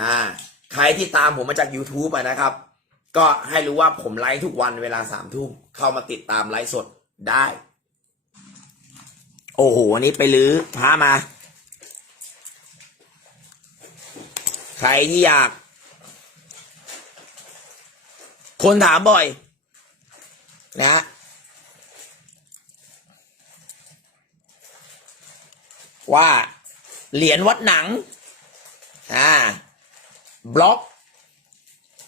อ่าใครที่ตามผมมาจาก YouTube อะนะครับ ก็ให้รู้ว่าผมไลฟ์ทุกวันเวลาสามทุ่มเข้ามาติดตามไลฟ์สดได้ โอ้โหอันนี้ไปลื้อพามา ใครที่อยาก คนถามบ่อย นะฮะว่าเหรียญวัดหนัง อ่า บล็อก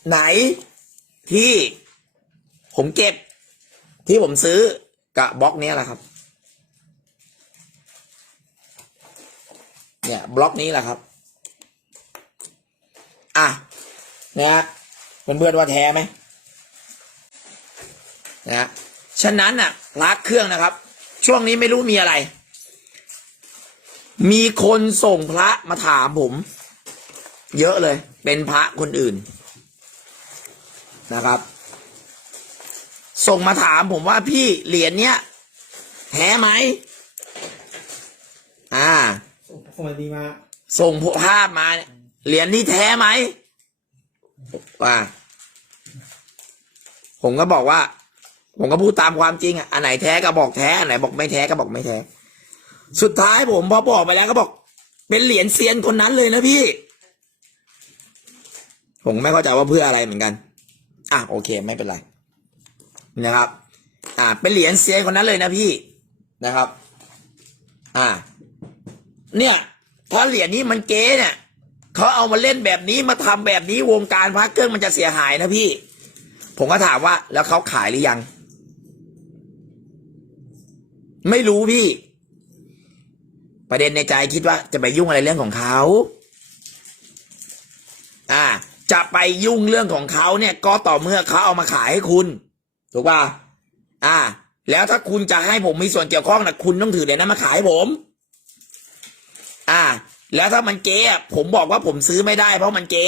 ไหนที่ผมเก็บ ที่ผมซื้อกับบล็อกนี้แหละครับ เนี่ยบล็อกนี้แหละครับ อะนะฮะเพื่อนๆว่าแท้ไหมนะฮะฉะนั้นน่ะพระเครื่องนะครับ ช่วงนี้ไม่รู้มีอะไร มีคนส่งพระมาถามผม เยอะเลย เป็นพระคนอื่นนะครับ ส่งมาถามผมว่าพี่เหรียญเนี้ยแท้ไหมอ่า สวัสดีมาส่งภาพมาเนี่ยเหรียญนี้แท้ไหมว่า ผมก็บอกว่า ผมก็พูดตามความจริงอะอันไหนแท้ก็บอกแท้อันไหนบอกไม่แท้ก็บอกไม่แท้ สุดท้ายผมพอบอกไปแล้วก็บอก เป็นเหรียญเซียนคนนั้นเลยนะพี่ ผมไม่เข้าใจว่าเพื่ออะไรเหมือนกัน อะโอเคไม่เป็นไรนะครับ อ่าเป็นเหรียญเซียนคนนั้นเลยนะพี่นะครับ อ่า เนี่ยถ้าเหรียญนี้มันเก๊เนี่ยเขาเอามาเล่นแบบนี้มาทำแบบนี้วงการพระเครื่องมันจะเสียหายนะพี่ ผมก็ถามว่า แล้วเขาขายหรือยัง ไม่รู้พี่ ประเด็นในใจคิดว่าจะไปยุ่งอะไรเรื่องของเขา จะไปยุ่งเรื่องของเขาเนี่ย ก็ต่อเมื่อเขาเอามาขายให้คุณ ถูกป่ะอ่า แล้วถ้าคุณจะให้ผมมีส่วนเกี่ยวข้องนะคุณต้องถือเหรียญนั้นมาขายผม อ่า แล้วถ้ามันเก๊ผมบอกว่าผมซื้อไม่ได้ เพราะมันเก๊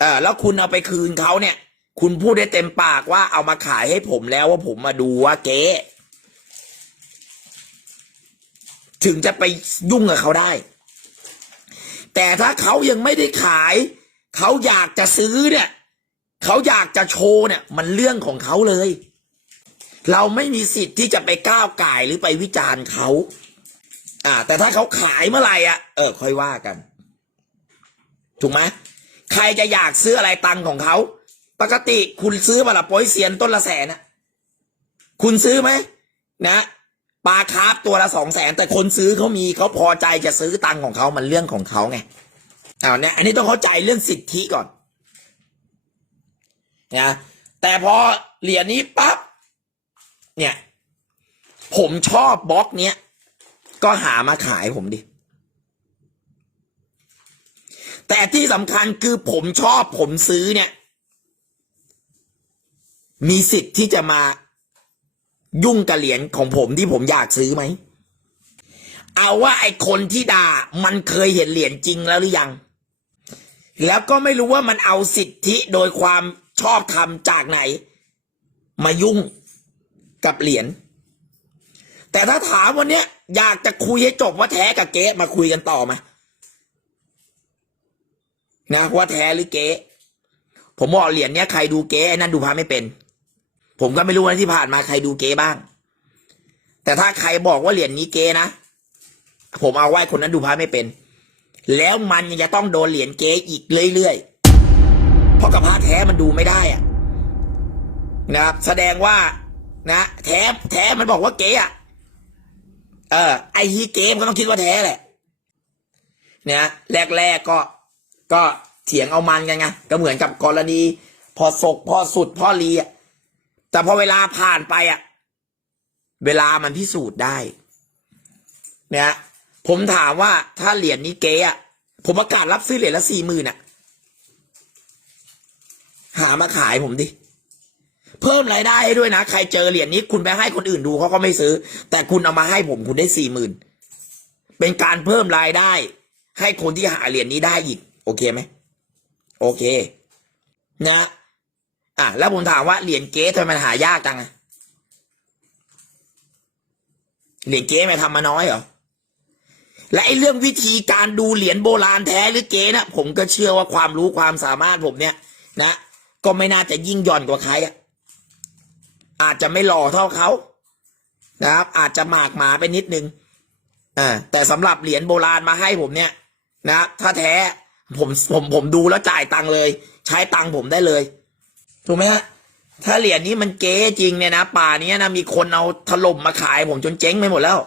เออแล้วคุณเอาไปคืนเขาเนี่ย คุณพูดได้เต็มปากว่าเอามาขายให้ผมแล้วว่าผมมาดูว่าเก๊ถึงจะไปยุ่งกับเขาได้ แต่ถ้าเขายังไม่ได้ขาย เขาอยากจะซื้อเนี่ย เขาอยากจะโชว์เนี่ย มันเรื่องของเขาเลย เราไม่มีสิทธิ์ที่จะไปก้าวไก่หรือไปวิจารณ์เขาอ่า แต่ถ้าเขาขายเมื่อไหร่อะเออ ค่อยว่ากัน ถูกไหมใครจะอยากซื้ออะไรตังค์ของเขา ปกติคุณซื้อมาละป้อยเซียนต้นละแสนนะคุณซื้อไหมนะปลาคาร์ฟตัวละสองแสนแต่คนซื้อเขามีเขาพอใจจะซื้อตังค์ของเขามันเรื่องของเขาไง อ้าวเนี่ยอันนี้ต้องเข้าใจเรื่องสิทธิก่อนนะแต่พอเหรียญนี้ปั๊บเนี่ยผมชอบบล็อกเนี้ยก็หามาขายผมดิ แต่ที่สำคัญคือผมชอบผมซื้อเนี่ย มีสิทธิ์ที่จะมายุ่งกับเหรียญของผมที่ผมอยากซื้อไหม เอาว่าไอ้คนที่ด่ามันเคยเห็นเหรียญจริงแล้วหรือยัง แล้วก็ไม่รู้ว่ามันเอาสิทธิโดยความชอบธรรมจากไหน มายุ่งกับเหรียญแต่ถ้าถามวันนี้อยากจะคุยให้จบว่าแท้กับเก๊มาคุยกันต่อมานะว่าแท้หรือเก๊ผมบอกเหรียญเนี้ยใครดูเก๊นั่นดูพระไม่เป็น ผมก็ไม่รู้นะที่ผ่านมาใครดูเก๊บ้าง แต่ถ้าใครบอกว่าเหรียญนี้เก๊นะผมเอาไว้คนนั้นดูพระไม่เป็น แล้วมันยังจะต้องโดนเหรียญเก๊อีกเรื่อยๆ เพราะกับพระแท้มันดูไม่ได้อะนะครับแสดงว่านะแท้แท้มันบอกว่าเก๊อะเออไอฮีเกมก็ต้องคิดว่าแท้แหละเนี่ยแรกก็ก็เถียงเอามันกันไงก็เหมือนกับกรณีพอศกพอสุดพ่อรีอะแต่พอเวลาผ่านไปอะเวลามันพิสูจน์ได้เนี่ย ผมถามว่าถ้าเหรียญนี้เก๊อะผมประกาศรับซื้อเหรียญละสี่หมื่นอะหามาขายผมดิ เพิ่มรายได้ให้ด้วยนะ ใครเจอเหรียญนี้คุณไปให้คนอื่นดูเขาก็ไม่ซื้อ แต่คุณเอามาให้ผมคุณได้สี่หมื่นเป็นการเพิ่มรายได้ ให้คนที่หาเหรียญนี้ได้อีก โอเคไหมโอเค นะอะแล้วผมถามว่าเหรียญเก๊ทำไมมันหายากจังเหรียญเก๊ไม่ทำมาน้อยเหรอ และไอ้เรื่องวิธีการดูเหรียญโบราณแท้หรือเก๊นะผมก็เชื่อว่าความรู้ความสามารถผมเนี่ย นะ ก็ไม่น่าจะยิ่งหย่อนกว่าใครอะอาจจะไม่หล่อเท่าเขานะครับ อาจจะหมากหมาไปนิดนึงอ่าแต่สำหรับเหรียญโบราณมาให้ผมเนี่ย นะถ้าแท้ผมผมผมดูแล้วจ่ายตังค์เลย ใช้ตังค์ผมได้เลยถูกไหมฮะถ้าเหรียญนี้มันเก๊จริงเนี่ยนะป่านี้นะมีคนเอาถล่มมาขายผมจนเจ๊งไปหมดแล้ว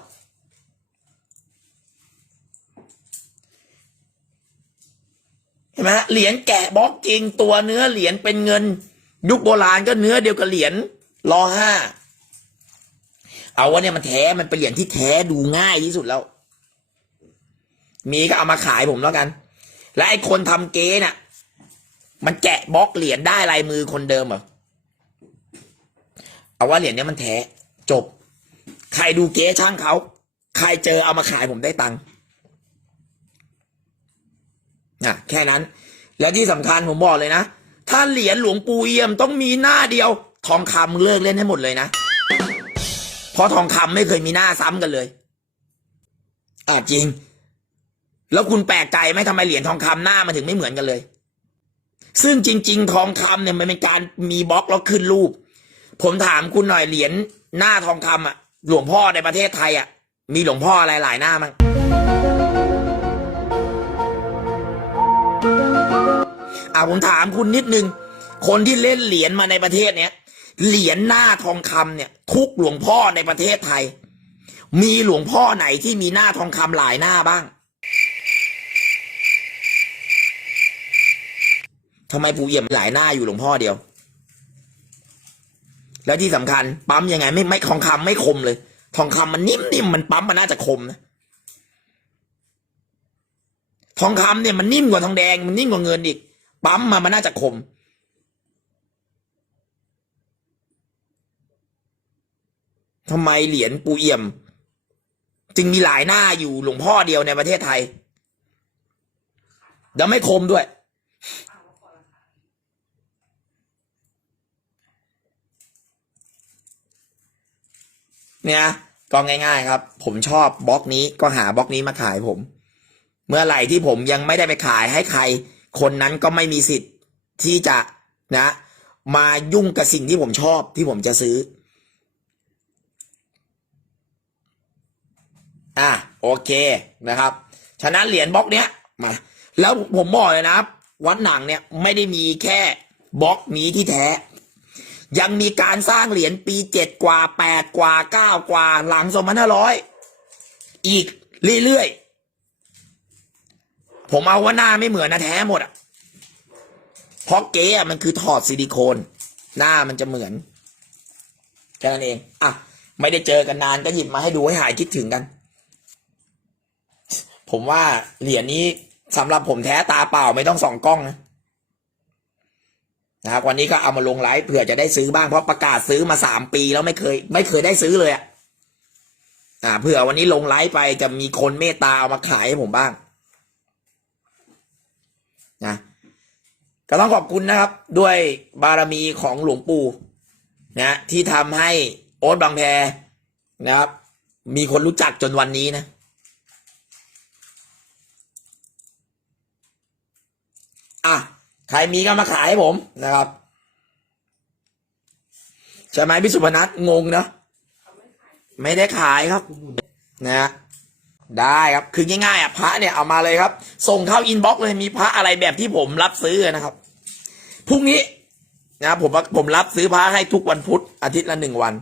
เห็นไหมเหรียญแกะบล็อกจริงตัวเนื้อเหรียญเป็นเงิน ยุคโบราณก็เนื้อเดียวกับเหรียญรอห้าเอาว่าเนี่ยมันแท้มันเป็นเหรียญที่แท้ดูง่ายที่สุดแล้ว มีก็เอามาขายผมแล้วกัน และไอ้คนทำเก๊น่ะ มันแกะบล็อกเหรียญได้ลายมือคนเดิมเหรอเอาว่าเหรียญเนี้ยมันแท้จบ ใครดูเก๊ช่างเขา ใครเจอเอามาขายผมได้ตังค์ นะแค่นั้น แล้วที่สำคัญผมบอกเลยนะ ถ้าเหรียญหลวงปู่เอี่ยมต้องมีหน้าเดียว ทองคำเลิกเล่นให้หมดเลยนะ เพราะทองคำไม่เคยมีหน้าซ้ำกันเลย อ่าจริง แล้วคุณแปลกใจไหมทำไมเหรียญทองคำหน้ามันถึงไม่เหมือนกันเลย ซึ่งจริง ๆ ทองคำเนี่ยมันเป็นการมีบล็อกแล้วขึ้นรูป ผมถามคุณหน่อยเหรียญหน้าทองคำอะ หลวงพ่อในประเทศไทยอะ มีหลวงพ่ออะไรหลายหน้ามั้ง อ่าผมถามคุณนิดนึง คนที่เล่นเหรียญมาในประเทศเนี้ยเหรียญหน้าทองคำเนี่ย ทุกหลวงพ่อในประเทศไทย มีหลวงพ่อไหนที่มีหน้าทองคำหลายหน้าบ้างทำไมปู่เอี่ยมหลายหน้าอยู่หลวงพ่อเดียว แล้วที่สำคัญ ปั๊มยังไงไม่ไม่ทองคำไม่คมเลย ทองคำมันนิ่มๆมันปั๊มมันน่าจะคมนะทองคำเนี่ยมันนิ่มกว่าทองแดงมันนิ่มกว่าเงินอีก ปั๊มมามันน่าจะคม ทำไมเหรียญปูเอี่ยม จึงมีหลายหน้าอยู่หลวงพ่อเดียวในประเทศไทย แล้วไม่คมด้วย เนี่ยก็ง่าย ๆ ครับ ผมชอบบล็อกนี้ก็หาบล็อกนี้มาขายผม เมื่อไหร่ที่ผมยังไม่ได้ไปขายให้ใคร คนนั้นก็ไม่มีสิทธิ์ที่จะนะ มายุ่งกับสิ่งที่ผมชอบที่ผมจะซื้อ อะโอเคนะครับ ฉะนั้นเหรียญบล็อกเนี้ยมาแล้วผมบอกเลยนะครับ วัดหนังเนี่ยไม่ได้มีแค่บล็อกนี้ที่แท้ ยังมีการสร้างเหรียญปีเจ็ดกว่าแปดกว่าเก้ากว่าหลังสองพันห้าร้อยอีกเรื่อยๆ ผมเอาว่าหน้าไม่เหมือนนะแท้หมดอะเพราะเก๊อะมันคือถอดซิลิโคน หน้ามันจะเหมือนแค่นั้นเองอะไม่ได้เจอกันนานก็หยิบมาให้ดูให้หายคิดถึงกัน ผมว่าเหรียญนี้สำหรับผมแท้ตาเปล่าไม่ต้องส่องกล้องนะนะครับวันนี้ก็เอามาลงไลฟ์เผื่อจะได้ซื้อบ้างเพราะประกาศซื้อมาสามปีแล้วไม่เคย ไม่เคยได้ซื้อเลยอะอ่าเผื่อวันนี้ลงไลฟ์ไปจะมีคนเมตตาเอามาขายให้ผมบ้าง นะก็ต้องขอบคุณนะครับ ด้วยบารมีของหลวงปู่นะที่ทำให้โอ๊ตบางแพนะครับ มีคนรู้จักจนวันนี้นะ อะ ใครมีก็มาขายให้ผมนะครับใช่ไหมพี่สุพนัทงงเนาะไม่ได้ขายครับนะฮะ ได้ครับ คือง่ายๆอะพระเนี่ยเอามาเลยครับ ส่งเข้าอินบ็อกซ์เลยมีพระอะไรแบบที่ผมรับซื้อนะครับพรุ่งนี้นะครับผมผมรับซื้อพระให้ทุกวันพุธอาทิตย์ละหนึ่งวัน